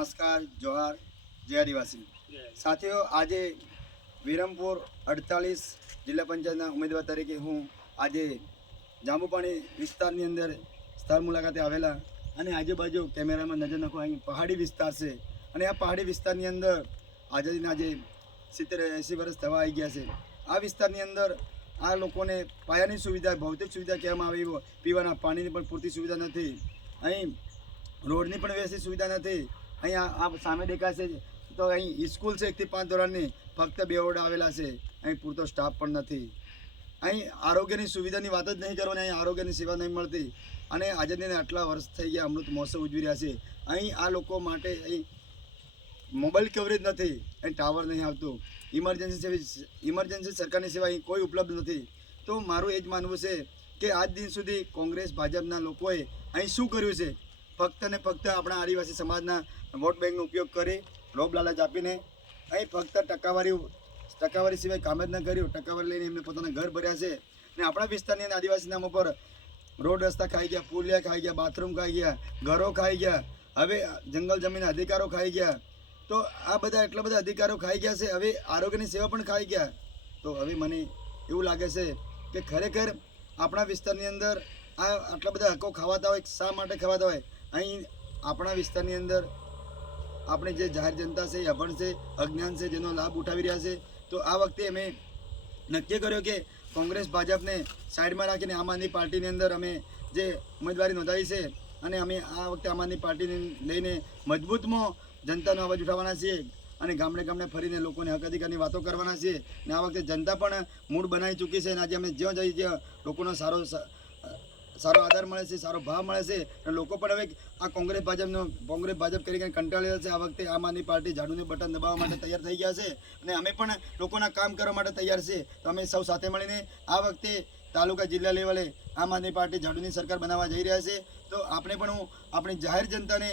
नमस्कार जोहार जय आदिवासी साथियों आज विरमपुर 48 जिला पंचायत उम्मीदवार तरीके हूँ आज जांबुपाणी विस्तार अंदर स्थल मुलाकाते आवेला અને આજુબાજુ કેમેરામાં નજર નાખો અહીં પહાડી વિસ્તાર છે અને આ પહાડી વિસ્તારની અંદર આઝાદીના આજે 70-80 વર્ષ થવા આવી ગયા છે। આ વિસ્તારની અંદર આ લોકોને પાયાની સુવિધા ભૌતિક સુવિધા કહેવામાં આવે પીવાના પાણીની પણ પૂરતી સુવિધા નથી, અહીં રોડની પણ વ્યવસ્થિત સુવિધા નથી। અહીં આ સામે દેખાશે તો અહીં સ્કૂલ છે 1 થી 5 ધોરણની ફક્ત 2 ઓરડા આવેલા છે, અહીં પૂરતો સ્ટાફ પણ નથી। અહીં આરોગ્યની સુવિધાની વાત જ નહીં કરવાની, અહીં આરોગ્યની સેવા નહીં મળતી અને આઝાદીને આટલા વર્ષ થઈ ગયા, અમૃત મહોત્સવ ઉજવી રહ્યા છે। અહીં આ લોકો માટે અહીં મોબાઈલ કવરેજ નથી, અહીં ટાવર નહીં આવતું, ઇમરજન્સી સરકારની સેવા અહીં કોઈ ઉપલબ્ધ નથી। તો મારું એ જ માનવું છે કે આજ દિન સુધી કોંગ્રેસ ભાજપના લોકોએ અહીં શું કર્યું છે? ફક્ત ને ફક્ત આપણા આદિવાસી સમાજના વોટ બેંકનો ઉપયોગ કરી લોભ લાલચ આપીને અહીં ફક્ત ટકાવારી સિવાય કામ જ ન કર્યું। ટકાવારી લઈને એમને પોતાના ઘર ભર્યા છે અને આપણા વિસ્તારની અંદર આદિવાસી નામો પર રોડ રસ્તા ખાઈ ગયા, પુલિયા ખાઈ ગયા, બાથરૂમ ખાઈ ગયા, ઘરો ખાઈ ગયા, હવે જંગલ જમીન અધિકારો ખાઈ ગયા। તો આ બધા એટલા બધા અધિકારો ખાઈ ગયા છે, હવે આરોગ્યની સેવા પણ ખાઈ ગયા। તો હવે મને એવું લાગે છે કે ખરેખર આપણા વિસ્તારની અંદર આ આટલા બધા હકો ખવાતા હોય, શા માટે ખવાતા હોય? અહીં આપણા વિસ્તારની અંદર આપણે જે જાહેર જનતા છે, અભણ છે, અજ્ઞાન છે, જેનો લાભ ઉઠાવી રહ્યા છે। તો આ વખતે અમે નક્કી કર્યો કે કોંગ્રેસ ભાજપને સાઈડમાં રાખીને આમ આદમી પાર્ટીની અંદર અમે જે ઉમેદવારી નોંધાવી છે અને અમે આ વખતે આમ આદમી પાર્ટીને લઈને મજબૂતમાં જનતાનો અવાજ ઉઠાવવાના છીએ અને ગામડે ગામડે ફરીને લોકોને હક અધિકારની વાતો કરવાના છીએ। અને આ વખતે જનતા પણ મૂડ બનાવી ચૂકી છે અને આજે અમે જ્યાં જઈએ ત્યાં લોકોનો સારો આધાર મળે છે, સારો ભાવ મળે છે અને લોકો પણ હવે આ કોંગ્રેસ ભાજપ કરીને કંટાળેલા છે। આ વખતે આમ આદમી પાર્ટી ઝાડુને બટન દબાવવા માટે તૈયાર થઈ ગયા છે અને અમે પણ લોકોના કામ કરવા માટે તૈયાર છે। તો અમે સૌ સાથે મળીને આ વખતે તાલુકા જિલ્લા લેવલે આમ આદમી પાર્ટી ઝાડુની સરકાર બનાવવા જઈ રહ્યા છે। તો આપણે પણ હું આપણી જાહેર જનતાને